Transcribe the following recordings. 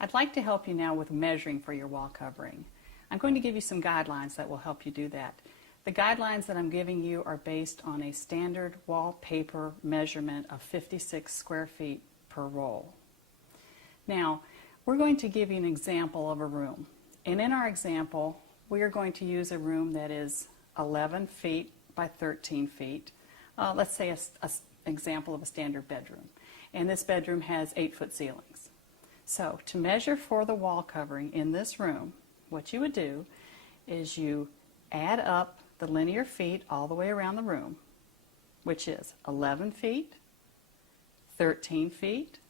I'd like to help you now with measuring for your wall covering. I'm going to give you some guidelines that will help you do that. The guidelines that I'm giving you are based on a standard wallpaper measurement of 56 square feet per roll. Now, we're going to give you an example of a room. And in our example, we are going to use a room that is 11 feet by 13 feet. Let's say an example of a standard bedroom. And this bedroom has 8-foot ceilings. So to measure for the wall covering in this room, what you would do is you add up the linear feet all the way around the room, which is 11 feet, 13 feet,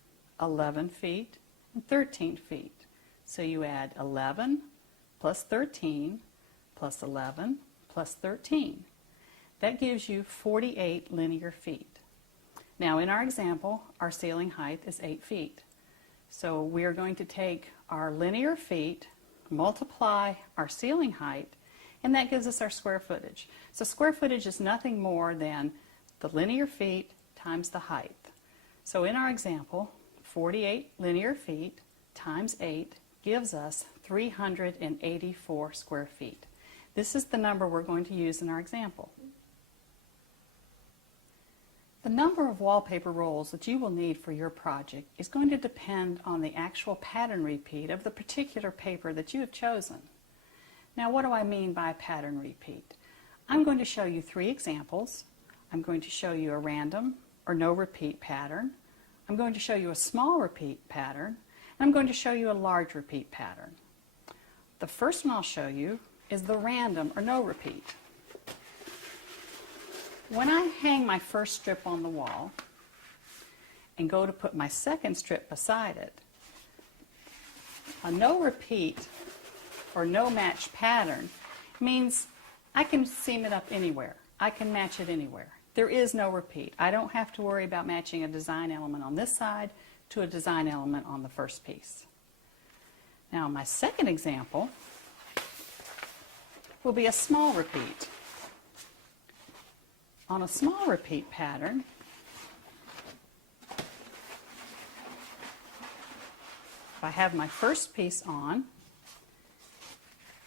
11 feet, and 13 feet. So you add 11 plus 13 plus 11 plus 13. That gives you 48 linear feet. Now in our example, our ceiling height is 8 feet. So we are going to take our linear feet, multiply our ceiling height, and that gives us our square footage. So square footage is nothing more than the linear feet times the height. So in our example, 48 linear feet times 8 gives us 384 square feet. This is the number we're going to use in our example. The number of wallpaper rolls that you will need for your project is going to depend on the actual pattern repeat of the particular paper that you have chosen. Now, what do I mean by pattern repeat? I'm going to show you 3 examples. I'm going to show you a random or no repeat pattern. I'm going to show you a small repeat pattern. And I'm going to show you a large repeat pattern. The first one I'll show you is the random or no repeat. When I hang my first strip on the wall and go to put my second strip beside it, a no repeat or no match pattern means I can seam it up anywhere. I can match it anywhere. There is no repeat. I don't have to worry about matching a design element on this side to a design element on the first piece. Now my second example will be a small repeat. On a small repeat pattern, if I have my first piece on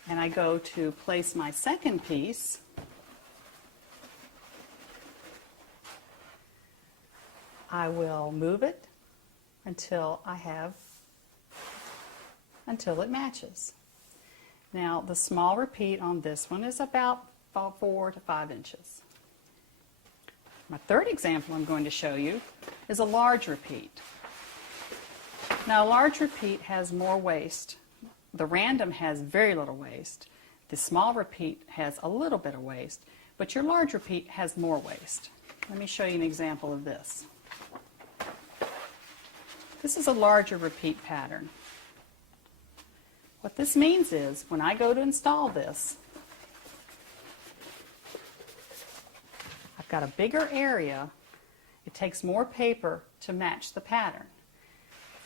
and I go to place my second piece, I will move it until it matches. Now the small repeat on this one is about 4 to 5 inches. My third example I'm going to show you is a large repeat. Now a large repeat has more waste. The random has very little waste. The small repeat has a little bit of waste, but your large repeat has more waste. Let me show you an example of this. This is a larger repeat pattern. What this means is when I go to install this, I've got a bigger area. It takes more paper to match the pattern.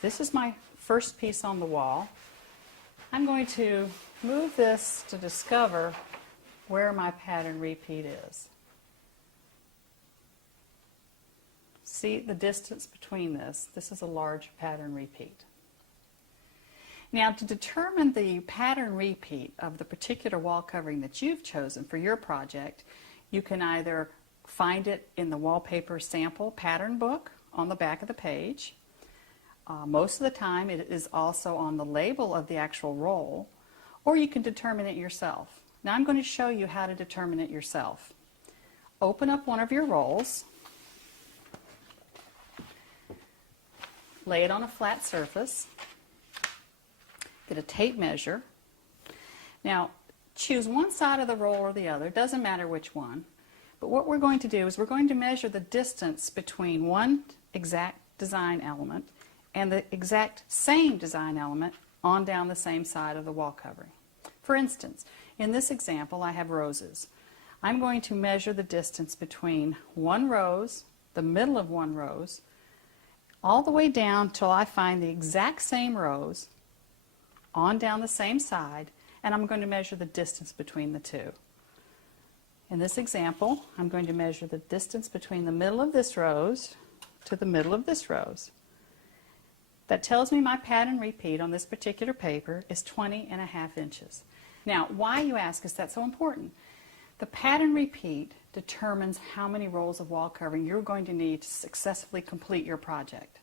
This is my first piece on the wall. I'm going to move this to discover where my pattern repeat is. See the distance between this. This is a large pattern repeat. Now to determine the pattern repeat of the particular wall covering that you've chosen for your project, you can either find it in the wallpaper sample pattern book on the back of the page. Most of the time it is also on the label of the actual roll, or you can determine it yourself. Now I'm going to show you how to determine it yourself. Open up one of your rolls, lay it on a flat surface, get a tape measure. Now choose one side of the roll or the other, doesn't matter which one. But what we're going to do is we're going to measure the distance between one exact design element and the exact same design element on down the same side of the wall covering. For instance, in this example I have roses. I'm going to measure the distance between one rose, the middle of one rose, all the way down till I find the exact same rose on down the same side, and I'm going to measure the distance between the two. In this example, I'm going to measure the distance between the middle of this rose to the middle of this rose. That tells me my pattern repeat on this particular paper is 20.5 inches. Now, why, you ask, is that so important? The pattern repeat determines how many rolls of wall covering you're going to need to successfully complete your project.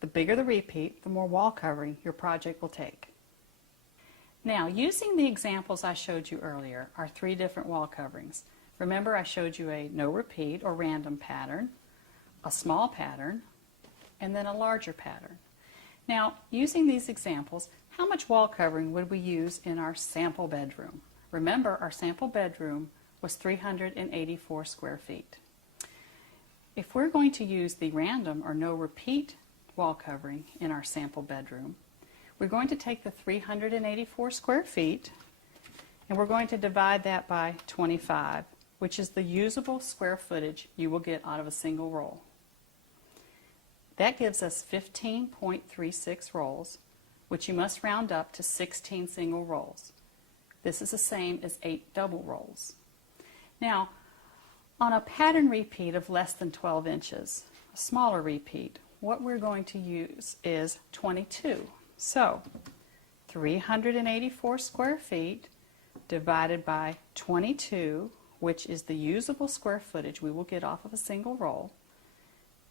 The bigger the repeat, the more wall covering your project will take. Now, using the examples I showed you earlier, are 3 different wall coverings. Remember, I showed you a no repeat or random pattern, a small pattern, and then a larger pattern. Now, using these examples, how much wall covering would we use in our sample bedroom? Remember, our sample bedroom was 384 square feet. If we're going to use the random or no repeat wall covering in our sample bedroom, we're going to take the 384 square feet and we're going to divide that by 25, which is the usable square footage you will get out of a single roll. That gives us 15.36 rolls, which you must round up to 16 single rolls. This is the same as 8 double rolls. Now, on a pattern repeat of less than 12 inches, a smaller repeat, what we're going to use is 22. So, 384 square feet divided by 22, which is the usable square footage we will get off of a single roll,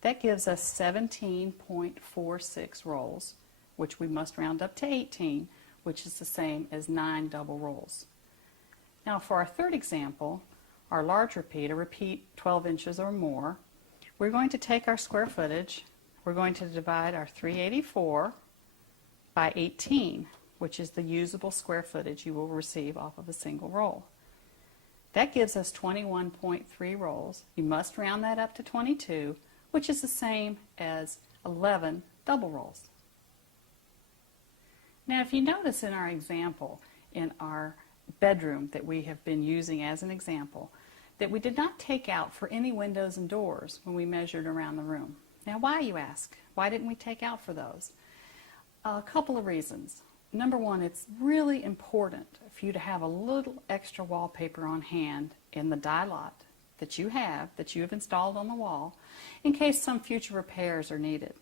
that gives us 17.46 rolls, which we must round up to 18, which is the same as 9 double rolls. Now for our third example, our large repeat, a repeat 12 inches or more, we're going to take our square footage, we're going to divide our 384 by 18, which is the usable square footage you will receive off of a single roll. That gives us 21.3 rolls. You must round that up to 22, which is the same as 11 double rolls. Now, if you notice in our example, in our bedroom that we have been using as an example, that we did not take out for any windows and doors when we measured around the room. Now, why, you ask? Why didn't we take out for those? A couple of reasons. Number one, it's really important for you to have a little extra wallpaper on hand in the die lot that you have installed on the wall in case some future repairs are needed.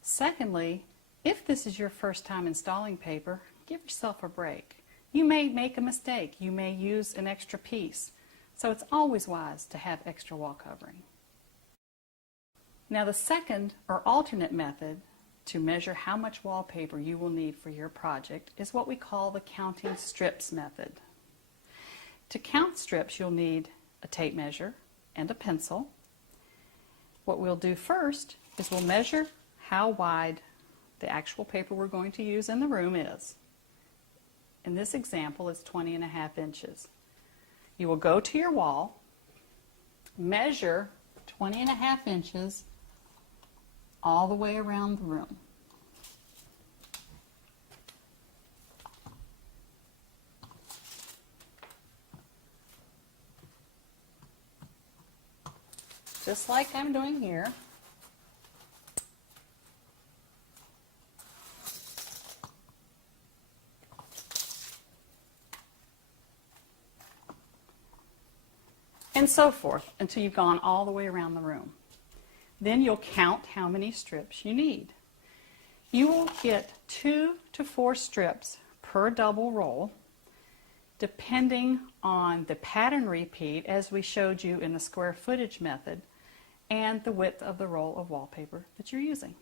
Secondly, if this is your first time installing paper, give yourself a break. You may make a mistake. You may use an extra piece. So it's always wise to have extra wall covering. Now the second or alternate method to measure how much wallpaper you will need for your project is what we call the counting strips method. To count strips, you'll need a tape measure and a pencil. What we'll do first is we'll measure how wide the actual paper we're going to use in the room is. In this example, it's 20.5 inches. You will go to your wall, measure 20.5 inches all the way around the room. Just like I'm doing here. And so forth until you've gone all the way around the room. Then you'll count how many strips you need. You will get 2 to 4 strips per double roll, depending on the pattern repeat, as we showed you in the square footage method, and the width of the roll of wallpaper that you're using.